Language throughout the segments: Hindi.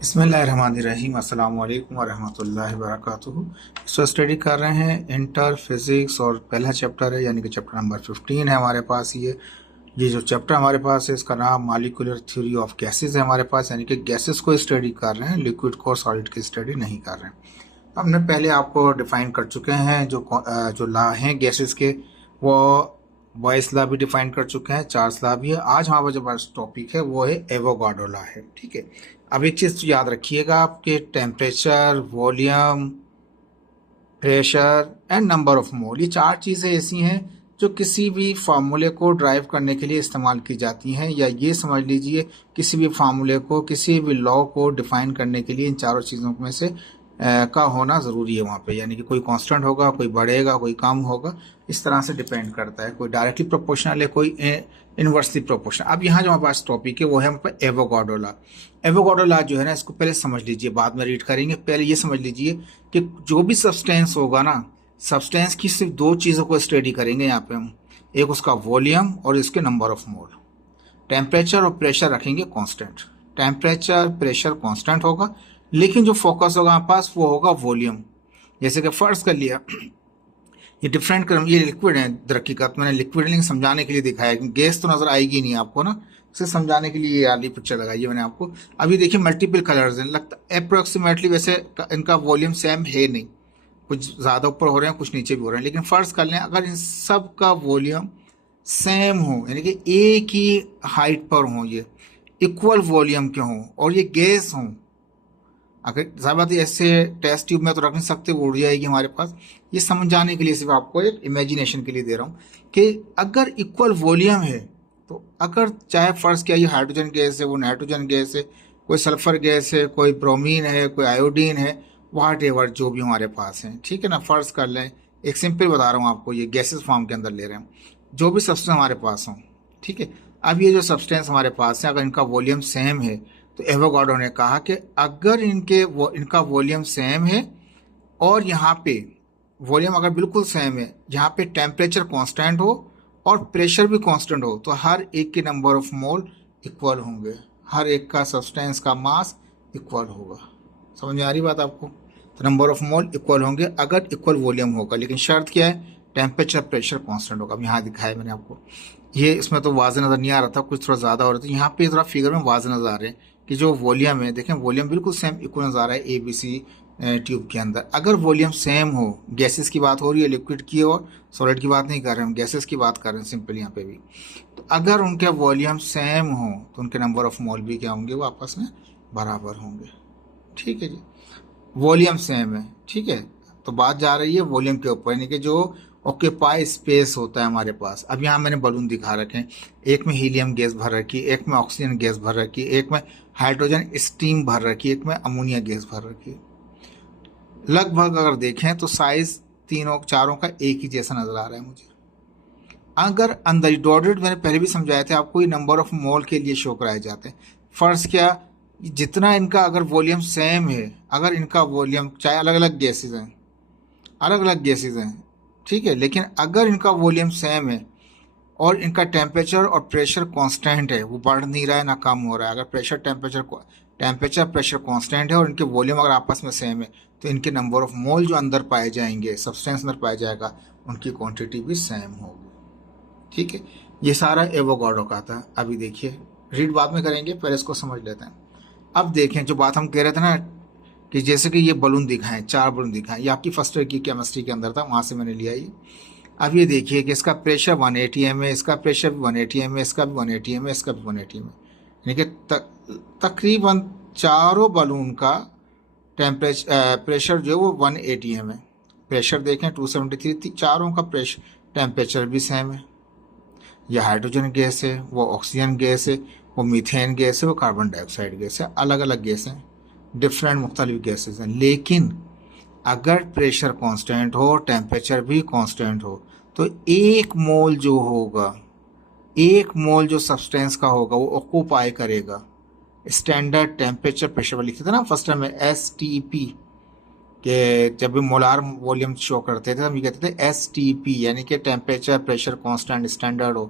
बिस्मिल्लाहिर्रहमानिर्रहीम अस्सलाम वालेकुम वरहमतुल्लाहि वबरकातुहू। इस वक्त स्टडी कर रहे हैं इंटर फिज़िक्स और पहला चैप्टर है यानी कि चैप्टर नंबर 15 है हमारे पास। ये जो चैप्टर हमारे पास है इसका नाम मॉलिक्यूलर थ्योरी ऑफ गैसेस है हमारे पास, यानी कि गैसेस को स्टडी कर रहे हैं, लिक्विड को सॉलिड की स्टडी नहीं कर रहे हैं। हमने पहले आपको डिफाइन कर चुके हैं जो लॉ हैं गैसेस के, वो बॉयस लॉ भी डिफाइन कर चुके हैं, चार्ल्स लॉ भी है। आज हमारा जो टॉपिक है वो है एवोगाड्रो लॉ है। ठीक है, अब एक चीज़ याद रखिएगा आपके temperature, volume, pressure and number of मोल, ये चार चीज़ें ऐसी हैं जो किसी भी फार्मूले को ड्राइव करने के लिए इस्तेमाल की जाती हैं, या ये समझ लीजिए किसी भी फार्मूले को, किसी भी लॉ को डिफाइन करने के लिए इन चारों चीज़ों में से का होना ज़रूरी है वहाँ पे। यानी कि कोई कांस्टेंट होगा, कोई बढ़ेगा, कोई कम होगा, इस तरह से डिपेंड करता है। कोई डायरेक्टली प्रोपोर्शनल है, कोई इनवर्सली प्रोपोर्शनल। अब यहाँ जो हमारे पास टॉपिक है वो है हमारे पास एवोगाड्रो लॉ। एवोगाड्रो लॉ जो है ना, इसको पहले समझ लीजिए, बाद में रीड करेंगे। पहले ये समझ लीजिए कि जो भी सब्सटेंस होगा ना, सब्सटेंस की सिर्फ दो चीज़ों को स्टडी करेंगे यहाँ पे हम, एक उसका वॉल्यूम और इसके नंबर ऑफ मोल। टेम्परेचर और प्रेशर रखेंगे कांस्टेंट, टेम्परेचर प्रेशर कांस्टेंट होगा, लेकिन जो फोकस होगा हमारे पास वो होगा वॉल्यूम। जैसे कि फर्स्ट कर लिया, ये डिफरेंट क्रम, ये लिक्विड है, हकीकत मैंने लिक्विड लिंक समझाने के लिए दिखाया, गैस तो नजर आएगी नहीं आपको ना, उसे समझाने के लिए ये वाली पिक्चर लगाई है मैंने आपको। अभी देखिए मल्टीपल कलर्स हैं, लगता अप्रोक्सीमेटली वैसे इनका वॉल्यूम सेम है नहीं, कुछ ज़्यादा ऊपर हो रहे हैं, कुछ नीचे भी हो रहे हैं, लेकिन फर्ज कर लें अगर इन सब का वॉल्यूम सेम हो, यानी कि एक ही हाइट पर हो, ये इक्वल वॉल्यूम के हों और ये गैस हों। अगर ज़्यादा ऐसे टेस्ट ट्यूब में तो रख नहीं सकते, वो उड़ जाएगी हमारे पास। ये समझाने के लिए सिर्फ आपको एक इमेजिनेशन के लिए दे रहा हूँ कि अगर इक्वल वॉल्यूम है तो अगर चाहे फर्ज किया ये हाइड्रोजन गैस है, वो नाइट्रोजन गैस है, कोई सल्फर गैस है, कोई ब्रोमीन है, कोई आयोडीन है, वाट एवर जो भी हमारे पास है, ठीक है ना। फर्ज कर लें, एक सिंपल बता रहा हूँ आपको, ये गैसेस फॉर्म के अंदर ले रहे हैं, जो भी सब्सटेंस हमारे पास हों, ठीक है। अब ये जो सब्सटेंस हमारे पास है, अगर इनका वॉल्यूम सेम है तो एवोगाड्रो ने कहा कि अगर इनका वॉल्यूम सेम है और यहाँ पे वॉल्यूम अगर बिल्कुल सेम है, यहाँ पे टेम्परेचर कांस्टेंट हो और प्रेशर भी कांस्टेंट हो, तो हर एक के नंबर ऑफ मोल इक्वल होंगे, हर एक का सब्सटेंस का मास इक्वल होगा। समझ में आ रही बात आपको? तो नंबर ऑफ मोल इक्वल होंगे अगर इक्वल वॉल्यूम होगा, लेकिन शर्त क्या है? टेम्परेचर प्रेशर कांस्टेंट होगा। अब यहाँ दिखाया मैंने आपको, ये इसमें तो वाज़ नज़र नहीं आ रहा था, कुछ थोड़ा ज़्यादा हो रहा था, यहाँ पे थोड़ा फिगर में वाज़ नज़र आ रहे हैं कि जो वॉल्यूम है, देखें वॉल्यूम बिल्कुल सेम इक्वल नज़र आ रहा है ए बी सी ट्यूब के अंदर। अगर वॉल्यूम सेम हो, गैसेस की बात हो रही है, लिक्विड की और सॉलिड की बात नहीं कर रहे हम, गैसेस की बात कर रहे हैं सिंपल यहाँ पे भी। तो अगर उनके वॉल्यूम सेम हो तो उनके नंबर ऑफ मोल भी क्या होंगे? वो आपस में बराबर होंगे। ठीक है जी, वॉल्यूम सेम है, ठीक है। तो बात जा रही है वॉल्यूम के ऊपर, यानी कि जो ऑक्यूपाई स्पेस होता है हमारे पास। अब यहाँ मैंने बलून दिखा रखे हैं, एक में हीलियम गैस भर रखी है, एक में ऑक्सीजन गैस भर रखी है, एक में हाइड्रोजन स्टीम भर रखी है, एक में अमोनिया गैस भर रखी है। लगभग अगर देखें तो साइज तीनों चारों का एक ही जैसा नजर आ रहा है मुझे। अगर अंदर डॉटेड, मैंने पहले भी समझाया था आपको, ये नंबर ऑफ मोल के लिए शो कराए जाते हैं। फर्ज क्या, जितना इनका अगर वॉल्यूम सेम है, अगर इनका वॉल्यूम चाहे अलग अलग गैसेज हैं, अलग अलग गैसेज हैं, ठीक है, लेकिन अगर इनका वॉल्यूम सेम है और इनका टेम्परेचर और प्रेशर कांस्टेंट है, वो बढ़ नहीं रहा है ना कम हो रहा है, अगर टेम्परेचर प्रेशर कांस्टेंट है और इनके वॉल्यूम अगर आपस में सेम है, तो इनके नंबर ऑफ मोल जो अंदर पाए जाएंगे, सब्सटेंस अंदर पाया जाएगा, उनकी क्वांटिटी भी सेम होगी। ठीक है, ये सारा एवोगाड्रो का था। अभी देखिए, रीड बाद में करेंगे, पहले इसको समझ लेते हैं। अब देखें, जो बात हम कह रहे थे ना कि जैसे कि ये बलून दिखाएं, चार बलून दिखाएं, ये आपकी फर्स्ट ईयर की केमिस्ट्री के अंदर था, वहाँ से मैंने लिया ये। अब ये देखिए कि इसका प्रेशर 180 एम है, इसका प्रेशर भी 180 एम है, इसका भी 180 एम है, इसका भी 180 एम है, यानी कि तकरीबन चारों बलून का प्रेशर जो है वो 180 एम है। प्रेशर देखें 273, चारों का प्रेशर टेम्परेचर भी सेम है। यह हाइड्रोजन गैस है, वो ऑक्सीजन गैस है, वो मीथेन गैस है, वो कार्बन डाइऑक्साइड गैस है, अलग अलग गैस हैं, डिफरेंट मुख्तलिफ गैसेस हैं। लेकिन अगर प्रेशर कांस्टेंट हो, टेम्परेचर भी कांस्टेंट हो, तो एक मोल जो होगा, एक मोल जो सब्सटेंस का होगा, वो ऑक्यूपाई करेगा स्टैंडर्ड टेम्परेचर प्रेशर पर। लिखते थे ना फर्स्ट टाइम में STP, कि जब भी मोलार वॉल्यूम शो करते थे हम ये कहते थे STP, यानी कि टेम्परेचर प्रेशर कांस्टेंट स्टैंडर्ड हो।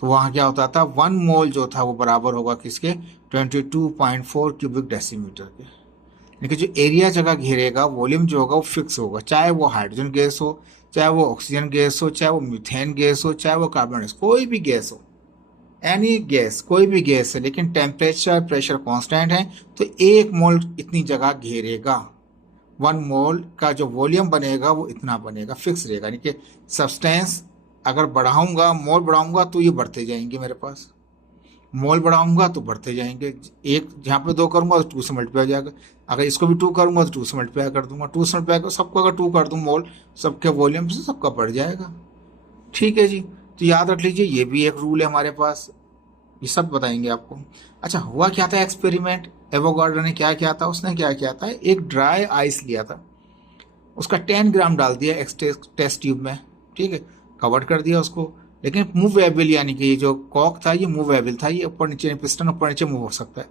तो वहाँ क्या होता था, 1 मोल जो था वो बराबर होगा किसके? 22.4 क्यूबिक डेसीमीटर के। यानी कि जो एरिया जगह घेरेगा, वॉल्यूम जो होगा वो फिक्स होगा, चाहे वो हाइड्रोजन गैस हो, चाहे वो ऑक्सीजन गैस हो, चाहे वो मीथेन गैस हो, चाहे वो कार्बन गैस, कोई भी गैस हो, एनी गैस, कोई भी गैस है, लेकिन टेम्परेचर प्रेशर कांस्टेंट है तो 1 मोल इतनी जगह घेरेगा। 1 मोल का जो वॉल्यूम बनेगा वो इतना बनेगा, फिक्स रहेगा। यानी कि सब्सटेंस अगर बढ़ाऊंगा, मोल बढ़ाऊंगा तो ये बढ़ते जाएंगे मेरे पास, मोल बढ़ाऊंगा तो बढ़ते जाएंगे। एक जहाँ पे 2 करूंगा तो 2 से मल्टीप्लाई हो जाएगा, अगर इसको भी 2 करूंगा तो 2 से मल्टीप्लाई कर दूंगा, 2 से मल्टीप्लाई कर सबको अगर 2 कर दूँ मोल, सबके वॉल्यूम से सबका बढ़ जाएगा। ठीक है जी, तो याद रख लीजिए ये भी एक रूल है हमारे पास, ये सब बताएंगे आपको। अच्छा, हुआ क्या था एक्सपेरिमेंट, एवोगाड्रो ने क्या किया था, उसने क्या किया था, एक ड्राई आइस लिया था, उसका 10 ग्राम डाल दिया एक टेस्ट ट्यूब में, ठीक है, कवर कर दिया उसको, लेकिन मूवेबल, यानी कि ये जो कॉक था ये मूवेबल था, ये ऊपर नीचे, पिस्टन ऊपर नीचे मूव हो सकता है।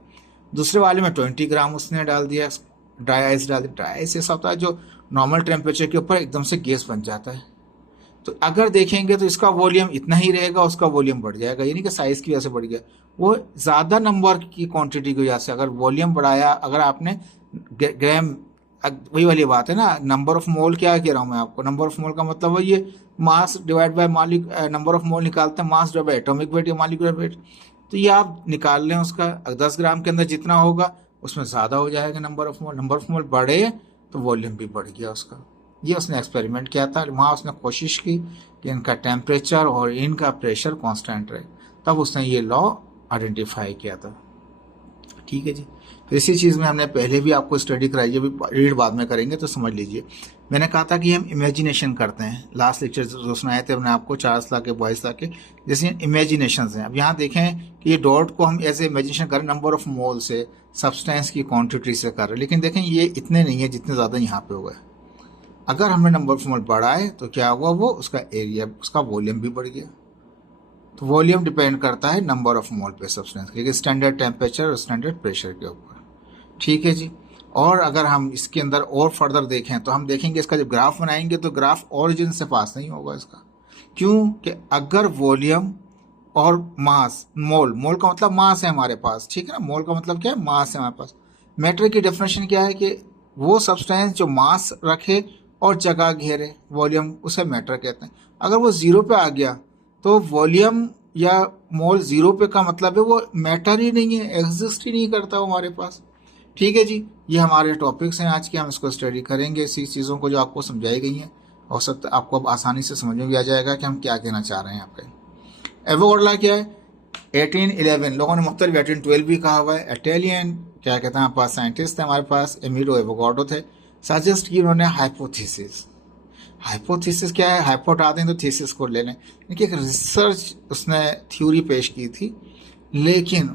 दूसरे वाले में 20 ग्राम उसने डाल दिया, ड्राई आइस डाल दी। ड्राई आइस ऐसा होता है जो नॉर्मल टेम्परेचर के ऊपर एकदम से गैस बन जाता है। तो अगर देखेंगे तो इसका वॉल्यूम इतना ही रहेगा, उसका वॉल्यूम बढ़ जाएगा, यानी कि साइज की वजह से बढ़ गया, वो ज़्यादा नंबर की क्वांटिटी की वजह से। अगर वॉल्यूम बढ़ाया, अगर आपने ग्राम, वही वाली बात है ना, नंबर ऑफ मोल क्या कह रहा हूँ मैं आपको, नंबर ऑफ मोल का मतलब वही है, mass divide by number of मोल निकालते हैं, mass divide by atomic weight या मॉलिक्यूलर वेट। तो ये आप निकाल लें उसका, 10 ग्राम के अंदर जितना होगा उसमें ज़्यादा हो जाएगा number of mole, number of मोल बढ़े तो वॉल्यूम भी बढ़ गया उसका। ये उसने एक्सपेरिमेंट किया था, वहाँ उसने कोशिश की कि इनका टेम्परेचर और इनका प्रेशर कांस्टेंट रहे, तब उसने ये लॉ आइडेंटिफाई किया था। ठीक है जी, तो इसी चीज़ में हमने पहले भी आपको स्टडी कराई है, अभी रीड बाद में करेंगे तो समझ लीजिए। मैंने कहा था कि हम इमेजिनेशन करते हैं, लास्ट लेक्चर जो सुनाए थे हमने आपको, चार्ल्स ला के, बॉयस ला के, जैसे इमेजिनेशन हैं। अब यहाँ देखें कि ये डॉट को हम ऐसे इमेजिनेशन करें नंबर ऑफ मोल से, सब्सटेंस की क्वान्टिटी से कर रहे हैं, लेकिन देखें ये इतने नहीं है जितने ज़्यादा यहाँ पे हुआ है। अगर हमने नंबर ऑफ मोल बढ़ाए तो क्या हुआ, वो उसका एरिया, उसका वॉल्यूम भी बढ़ गया। तो वॉल्यूम डिपेंड करता है नंबर ऑफ मोल पे सब्सटेंस, लेकिन स्टैंडर्ड टेम्परेचर और स्टैंडर्ड प्रेशर के ऊपर। ठीक है जी, और अगर हम इसके अंदर और फर्दर देखें तो हम देखेंगे इसका जब ग्राफ बनाएंगे तो ग्राफ ओरिजिन से पास नहीं होगा इसका। क्यों कि अगर वॉल्यूम और मास, मोल का मतलब मास है हमारे पास, ठीक है ना, मोल का मतलब क्या है, मास है हमारे पास। मैटर की डेफिनेशन क्या है कि वो सब्सटेंस जो मास रखे और जगह घेरे, वॉल्यूम, उसे मैटर कहते हैं। अगर वो 0 पे आ गया तो वॉल्यूम या मोल 0 पे का मतलब है वो मैटर ही नहीं है, एग्जिस्ट ही नहीं करता वो हमारे पास। ठीक है जी, ये हमारे टॉपिक्स हैं आज के, हम इसको स्टडी करेंगे, इसी चीज़ों को जो आपको समझाई गई हैं, हो सकता है आपको अब आसानी से समझ में भी आ जाएगा कि हम क्या कहना चाह रहे हैं यहाँ पे। एवोगाड्रो क्या है, 1811, लोगों ने मुख्तलिफ 1812 भी कहा हुआ है। इटालियन क्या कहते हैं, पास साइंटिस्ट थे हमारे पास, एमिलो एवोगाड्रो थे। सजेस्ट की उन्होंने हाइपोथेसिस। हाइपोथेसिस क्या है, हाइपो हटा दें तो थीसिस को ले लें, कि एक रिसर्च उसने थ्योरी पेश की थी, लेकिन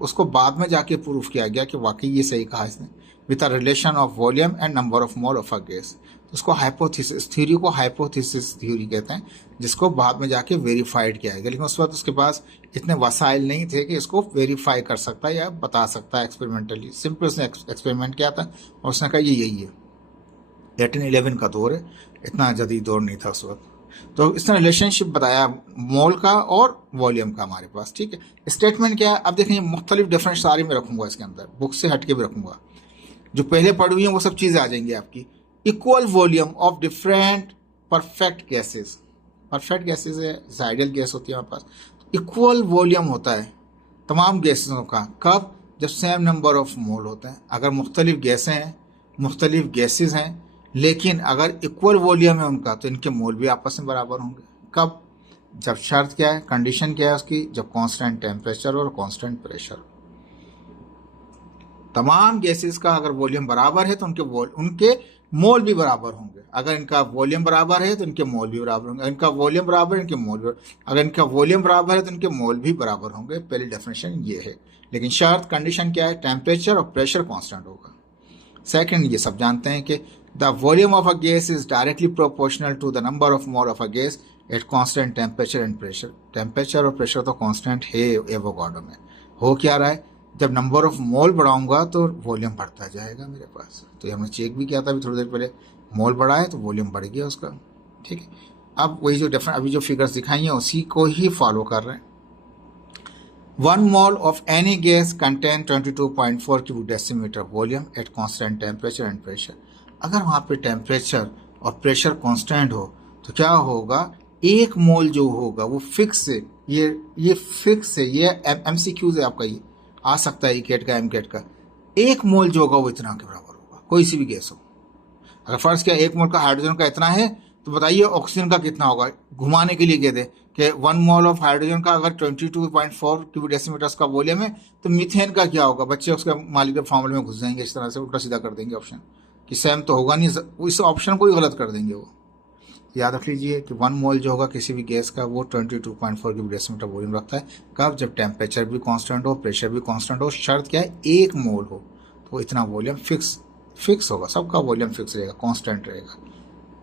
उसको बाद में जाके प्रूफ किया गया कि वाकई ये सही कहा इसने, with a relation of volume and number of mole of a gas. उसको हाइपोथेसिस थ्योरी को हाइपोथेसिस थ्योरी कहते हैं, जिसको बाद में जाके वेरीफाइड किया गया, लेकिन उस वक्त उसके पास इतने वसाइल नहीं थे कि इसको वेरीफाई कर सकता या बता सकता है एक्सपेरिमेंटली। सिंपल उसने एक्सपेरिमेंट किया था और उसने कहा ये यही है। 1811 का दौर है, इतना जदीद दौर नहीं था उस वक्त। तो इसने रिलेशनशिप बताया मोल का और वॉल्यूम का हमारे पास। ठीक है, स्टेटमेंट क्या है, अब देखें मुख्तलिफ डिफरेंट सारी में रखूंगा इसके अंदर, बुक से हट के भी रखूंगा, जो पहले पढ़ी हुई है वो सब चीज़ें आ जाएंगी आपकी। Equal volume of different perfect gases, perfect gases है, आइडियल गैस होती है हमारे पास, इक्वल वॉल्यूम होता है तमाम गैसेजों का, कब, जब सेम नंबर ऑफ मोल होते हैं। अगर मुख्तलिफ गैसें हैं, मुख्तलिफ गैसेज हैं, लेकिन अगर इक्वल वॉल्यूम है उनका, तो इनके मोल भी आपस में बराबर होंगे। कब, जब शर्त क्या है, कंडीशन क्या है उसकी, जब कांस्टेंट टेम्परेचर और कांस्टेंट प्रेशर। तमाम गैसेस का अगर वॉल्यूम बराबर है तो उनके मोल भी बराबर होंगे। अगर इनका वॉल्यूम बराबर है तो इनके मोल भी बराबर होंगे, इनका वॉल्यूम बराबर है इनके मोल भी, अगर इनका वॉल्यूम बराबर है तो इनके मोल भी बराबर होंगे। पहली डेफिनेशन ये है, लेकिन शर्त, कंडीशन क्या है, टेम्परेचर और प्रेशर कांस्टेंट होगा। सेकंड, ये सब जानते हैं कि the volume of a gas is directly proportional to the number of mole of a gas at constant temperature and pressure. Temperature और प्रेशर तो कांस्टेंट है एवोगाड्रो में। हो क्या रहा है, जब नंबर ऑफ मोल बढ़ाऊंगा तो वॉल्यूम बढ़ता जाएगा मेरे पास। तो ये हमने चेक भी किया था अभी थोड़ी देर पहले, मोल बढ़ा है तो वॉल्यूम बढ़ गया उसका। ठीक है, अब वही जो अभी जो फिगर्स दिखाई हैं उसी को ही फॉलो कर रहे हैं। 1 mole of any gas contain 22.4 cubic decimeter volume at constant temperature and pressure। अगर वहाँ पे टेम्परेचर और प्रेशर कांस्टेंट हो तो क्या होगा, 1 मोल जो होगा वो फिक्स है। ये फिक्स है, ये MCQ है आपका, ये आ सकता है कैट का, MCAT का। 1 मोल जो होगा वो इतना के बराबर होगा, कोई सी भी गैस हो। अगर फर्ज किया 1 मोल का हाइड्रोजन का इतना है, तो बताइए ऑक्सीजन का कितना होगा। घुमाने के लिए कह दे कि 1 मोल ऑफ हाइड्रोजन का अगर 22.4 क्यूबिक डेसीमीटर्स का वॉल्यूम है, तो मीथेन का क्या होगा। बच्चे उसके मालिक के फॉर्मूले में घुस जाएंगे, इस तरह से उल्टा सीधा कर देंगे ऑप्शन कि सेम तो होगा नहीं, इस ऑप्शन को ही गलत कर देंगे वो। याद रख लीजिए कि 1 मोल जो होगा किसी भी गैस का वो 22.4 क्यूबिक डेसीमीटर वॉल्यूम रखता है। कब? जब टेम्परेचर भी कांस्टेंट हो, प्रेशर भी कांस्टेंट हो। शर्त क्या है? 1 मोल हो, तो इतना वॉल्यूम फिक्स होगा, सबका वॉल्यूम फिक्स रहेगा, कांस्टेंट रहेगा।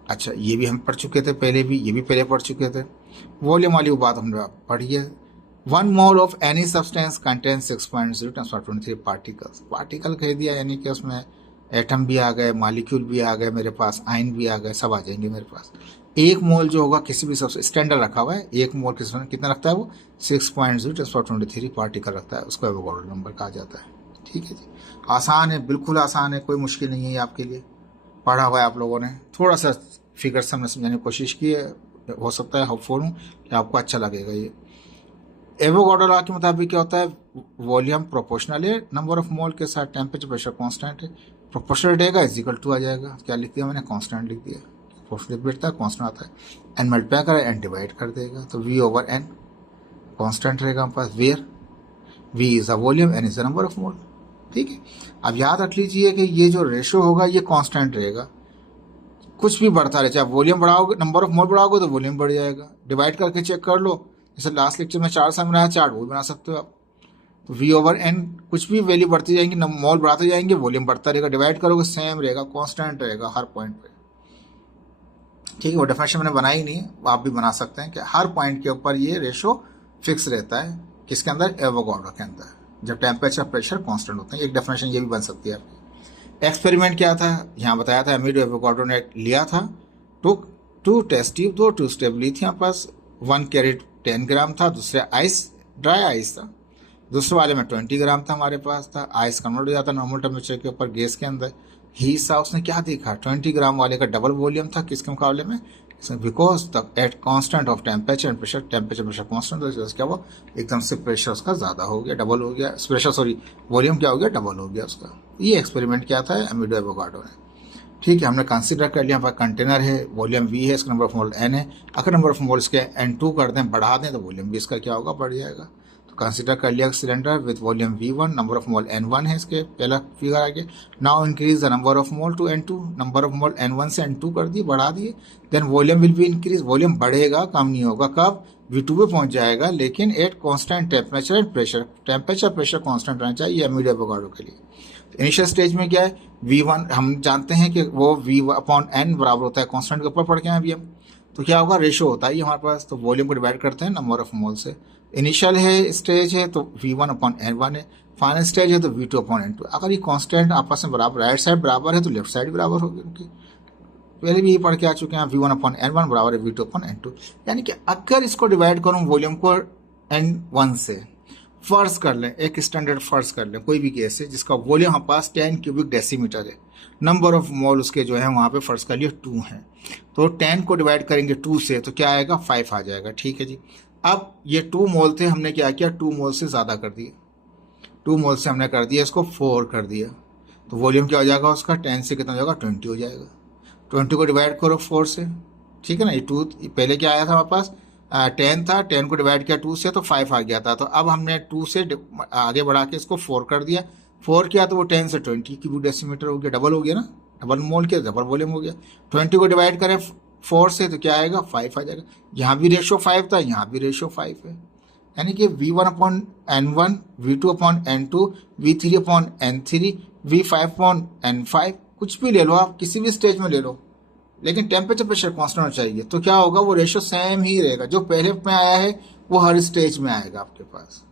अच्छा, ये भी हम पढ़ चुके थे पहले भी, ये भी पहले पढ़ चुके थे। वॉल्यूम वाली वो बात हमने पढ़ी है। 1 mole of any substance contain 6.0 × 10⁻23 particles. Particle कह दिया यानी कि उसमें एटम भी आ गए, मॉलिक्यूल भी आ गए मेरे पास, आयन भी आ गए, सब आ जाएंगे मेरे पास। 1 मोल जो होगा किसी भी सबसे स्टैंडर्ड रखा हुआ है, 1 मोल कितना रखता है वो? 6.0 × 10⁻23 पार्टिकल रखता है, उसको एवोगाड्रो नंबर कहा जाता है। ठीक है जी, आसान है, बिल्कुल आसान है, कोई मुश्किल नहीं है आपके लिए। पढ़ा हुआ है आप लोगों ने, थोड़ा सा फिगर से हमने समझाने की कोशिश की है, हो सकता है होपफुल हूँ कि आपको अच्छा लगेगा। ये एवोगाड्रो लॉ के मुताबिक क्या होता है, वॉल्यूम प्रोपोर्शनल है नंबर ऑफ मोल के साथ, टेम्परेचर प्रेशर कांस्टेंट है। प्रोपोर्शनल रहेगा = 2 आ जाएगा। क्या लिख दिया मैंने? कांस्टेंट लिख दिया। प्रोपोर्शनल बैठता है, कांस्टेंट आता है, एन मल्टीप्लाई करा, एन डिवाइड कर देगा, तो V/N कांस्टेंट रहेगा हमारे पास, where V is a volume, N is the number of mole. ठीक है, अब याद रख लीजिए कि ये जो रेशो होगा ये कांस्टेंट रहेगा, कुछ भी बढ़ता रहे। चाहे वॉल्यूम बढ़ाओगे, नंबर ऑफ मोल बढ़ाओगे तो वॉल्यूम बढ़ जाएगा। डिवाइड करके चेक कर लो, जैसे लास्ट लेक्चर में 4 से बनाया, 4 वो भी बना सकते हो आप। तो V/N कुछ भी वैल्यू बढ़ती जाएंगी, मोल बढ़ाते जाएंगे, वॉल्यूम बढ़ता रहेगा। डिवाइड करोगे सेम रहेगा, कांस्टेंट रहेगा हर पॉइंट पे। ठीक है, वो डेफिनेशन मैंने बनाई नहीं, आप भी बना सकते हैं कि हर पॉइंट के ऊपर ये रेशो फिक्स रहता है। किसके अंदर? एवोगाड्रो के अंदर, जब टेम्परेचर प्रेशर कांस्टेंट होते हैं। एक डेफिनेशन ये भी बन सकती है आपकी। एक्सपेरिमेंट क्या था यहाँ बताया था, अमीडो एवोगाड्रो ने लिया था, two test tube, 2 tube step ली थी हमारे पास। 1 कैरेट 10 ग्राम था, दूसरे आइस, ड्राई आइस था, दूसरे वाले में 20 ग्राम था हमारे पास था। आइस कन्वर्ट हो जाता नॉर्मल टेम्परेचर के ऊपर गैस के अंदर। ही सा उसने क्या देखा, 20 ग्राम वाले का डबल वॉल्यूम था किसके मुकाबले में, because the at constant of temperature and pressure, temperature pressure constant, तो क्या हुआ, एकदम से प्रेशर उसका ज्यादा हो गया, डबल हो गया, प्रेशर सॉरी वॉल्यूम क्या हो गया, डबल हो गया उसका। ये एक्सपेरिमेंट क्या था अमीडो एवोगाड्रो ने। ठीक है, हमने कंसीडर कर लिया, हमारा कंटेनर है, वॉल्यूम V है, इसका नंबर ऑफ मोल N है। अगर नंबर ऑफ मोल इसके N2 कर दें, बढ़ा दें, तो वॉल्यूम भी इसका क्या होगा, बढ़ जाएगा। तो कंसीडर कर लिया cylinder with volume V1, number of mole N1 है, इसके पहला फिगर आ गया। Now increase the number of mole to N2, number of mole N1 से N2 कर दिए, बढ़ा दिए। Then volume will be increase, volume बढ़ेगा, कम नहीं होगा। कब? V2 पे पहुंच जाएगा, लेकिन at constant temperature and pressure, temperature pressure constant रहना चाहिए अमीडो एवोगाड्रो के लिए। इनिशियल स्टेज में क्या है, V1 हम जानते हैं कि वो V/N बराबर होता है कांस्टेंट के ऊपर पढ़ के हैं अभी हम। तो क्या होगा, रेशो होता है ये हमारे पास, तो वॉल्यूम को डिवाइड करते हैं नंबर ऑफ मोल से। इनिशियल है स्टेज है तो V1/N1 है, फाइनल स्टेज है तो V2/N2। अगर ये कांस्टेंट आपस में बराबर, राइट साइड बराबर है तो लेफ्ट साइड बराबर होगी उनकी। पहले भी ये पढ़ के आ चुके हैं, V1/N1 बराबर है V2/N2। यानी कि अगर इसको डिवाइड करूँ वॉल्यूम को N1 से, फर्ज कर लें, एक स्टैंडर्ड फर्ज कर लें, कोई भी केस है जिसका वॉल्यूम हमारे पास 10 क्यूबिक डेसीमीटर है, नंबर ऑफ मोल उसके जो है वहाँ पे फर्ज कर लिए 2 हैं, तो 10 को डिवाइड करेंगे 2 से तो क्या आएगा, 5 आ जाएगा। ठीक है जी, अब ये 2 मोल थे, हमने क्या किया, 2 मोल से ज़्यादा कर दिए, 2 मोल से हमने कर दिया इसको 4 कर दिया, तो वॉल्यूम क्या हो जाएगा उसका, 10 से कितना हो जाएगा, 20 हो जाएगा। 20 को डिवाइड करो 4 से, ठीक है ना। ये 2 पहले क्या आया था हमारे पास, 10 था, 10 को डिवाइड किया 2 से तो 5 आ गया था। तो अब हमने 2 से आगे बढ़ा के इसको 4 कर दिया, 4 किया तो वो 10 से 20 क्यूबिक डेसीमीटर हो गया, डबल हो गया ना, डबल मोल के डबल वॉल्यूम हो गया। 20 को डिवाइड करें 4 से तो क्या आएगा, 5 आ जाएगा। यहाँ भी रेशो 5 था, यहाँ भी रेशो 5 है, यानी कि V1/N1, V2/N2, V3/N3, V5/N5, कुछ भी ले लो आप, किसी भी स्टेज में ले लो, लेकिन टेम्परेचर प्रेशर कांस्टेंट होना चाहिए। तो क्या होगा, वो रेशो सेम ही रहेगा, जो पहले में आया है वो हर स्टेज में आएगा आपके पास।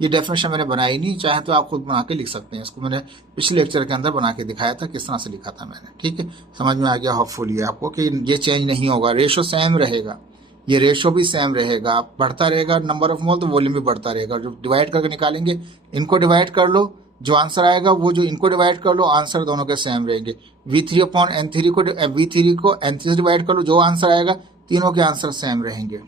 ये डेफिनेशन मैंने बनाई नहीं, चाहे तो आप खुद बना के लिख सकते हैं, इसको मैंने पिछले लेक्चर के अंदर बना के दिखाया था, किस तरह से लिखा था मैंने। ठीक है, समझ में आ गया होपफुली आपको कि ये चेंज नहीं होगा, रेशो सेम रहेगा। ये रेशो भी सेम रहेगा, बढ़ता रहेगा नंबर ऑफ मोल तो वॉल्यूम भी बढ़ता रहेगा। जो डिवाइड करके निकालेंगे, इनको डिवाइड कर लो, जो आंसर आएगा वो जो इनको डिवाइड कर लो, आंसर दोनों के सेम रहेंगे। V3/N3 को V3 को N3 से डिवाइड कर लो, जो आंसर आएगा तीनों के आंसर सेम रहेंगे।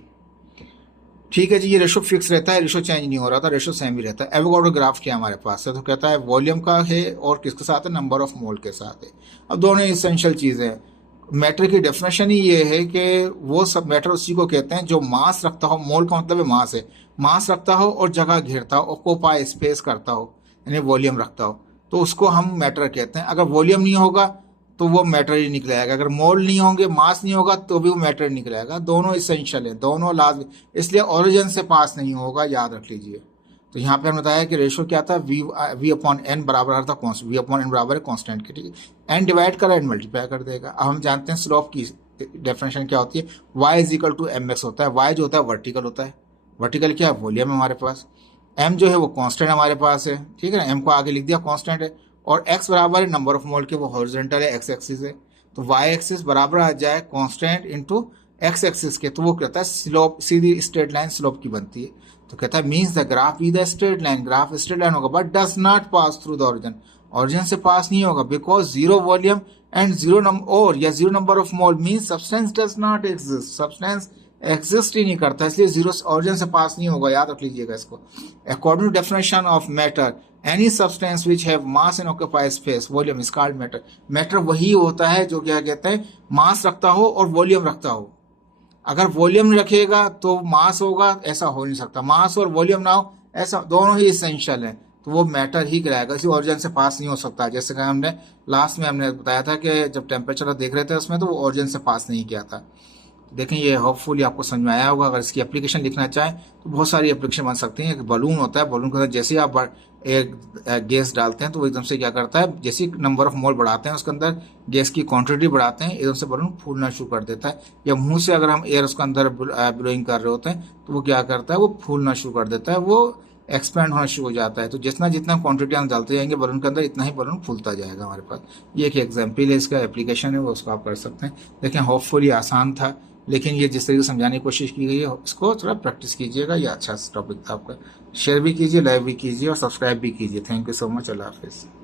ठीक है जी, ये रेशो फिक्स रहता है, रेशो चेंज नहीं हो रहा था, रेशो सेम ही रहता है। एवोगाड्रो ग्राफ क्या हमारे पास है, तो कहता है वॉल्यूम का है और किसके साथ है, नंबर ऑफ मोल के साथ है। अब दोनों इसेंशियल चीज़ें हैं। मैटर की डेफिनेशन ही ये है कि वो सब मैटर उसी को कहते हैं जो मास रखता हो, मोल का मतलब है मास है, मास रखता हो और जगह घेरता हो, ऑक्यूपाई स्पेस करता हो, यानी वॉल्यूम रखता हो, तो उसको हम मैटर कहते हैं। अगर वॉल्यूम नहीं होगा तो वो मैटर ही निकलेगा, अगर मोल नहीं होंगे, मास नहीं होगा तो भी वो मैटर निकलेगा। दोनों इसेंशियल है, दोनों लाजमी, इसलिए ओरिजिन से पास नहीं होगा, याद रख लीजिए। तो यहाँ पे हमने बताया कि रेशो क्या था, V/N बराबर था V/N बराबर है कांस्टेंट के, ठीक है। N डिवाइड कर एंड मल्टीप्लाई कर देगा। अब हम जानते हैं स्लोप की डेफिनेशन क्या होती है, y=mx होता है। y जो होता है वर्टिकल होता है, वर्टिकल क्या है, वॉल्यूम है हमारे पास। m जो है वो कांस्टेंट हमारे पास है, ठीक है ना, m को आगे लिख दिया कांस्टेंट है। और x बराबर है नंबर ऑफ मोल के, वो हॉरिजॉन्टल है, x एक्सिस है, तो y एक्सिस बराबर आ जाए कांस्टेंट इनटू x एक्सिस के, तो वो कहता है स्लोप, सीधी स्ट्रेट लाइन स्लोप की बनती है। तो कहता है means the graph is the straight line, graph straight line होगा but does not pass through the origin, origin से पास नहीं होगा, because zero volume and zero number और या zero number of mole means substance does not exist, substance exist ही नहीं करता, इसलिए जीरो ओरिजिन से पास नहीं होगा, याद रख लीजिएगा इसको। According to definition of matter, any substance which have mass and occupy space volume is called matter. Matter वही होता है जो क्या कहते हैं, मास रखता हो और वॉल्यूम रखता हो। अगर वॉल्यूम रखेगा तो मास होगा, ऐसा हो नहीं सकता, मास और वॉल्यूम ना हो, ऐसा दोनों ही इसेंशियल है, तो वो मैटर ही कहलाएगा, इसी ओरिजिन से पास नहीं हो सकता। जैसे कि हमने लास्ट में हमने बताया था कि जब टेम्परेचर देख रहे थे उसमें, तो वो ओरिजिन से पास नहीं किया था। देखें, ये होपफुली आपको समझ में आया होगा। अगर इसकी एप्लीकेशन लिखना चाहें तो बहुत सारी एप्लीकेशन बन सकती हैं। एक बलून होता है, बलून के अंदर जैसे ही आप एक गैस डालते हैं तो वो एकदम से क्या करता है, जैसे ही नंबर ऑफ मोल बढ़ाते हैं उसके अंदर गैस की क्वांटिटी बढ़ाते हैं, एकदम से बलून फूलना शुरू कर देता है। या मुंह से अगर हम एयर उसके अंदर ब्लोइंग कर रहे होते हैं तो वो क्या करता है, वो फूलना शुरू कर देता है, वो एक्सपेंड होना शुरू हो जाता है। तो जितना जितना क्वांटिटी हम डालते जाएंगे बलून के अंदर, इतना ही बलून फूलता जाएगा हमारे पास। ये एक एग्जाम्पल है, इसका एप्लीकेशन है, वो उसको आप कर सकते हैं। देखें, होपफुली आसान था, लेकिन ये जिस तरीके से समझाने की कोशिश की गई है, इसको थोड़ा प्रैक्टिस कीजिएगा। ये अच्छा टॉपिक था आपका, शेयर भी कीजिए, लाइक भी कीजिए और सब्सक्राइब भी कीजिए। थैंक यू सो मच, अल्लाह हाफिज़।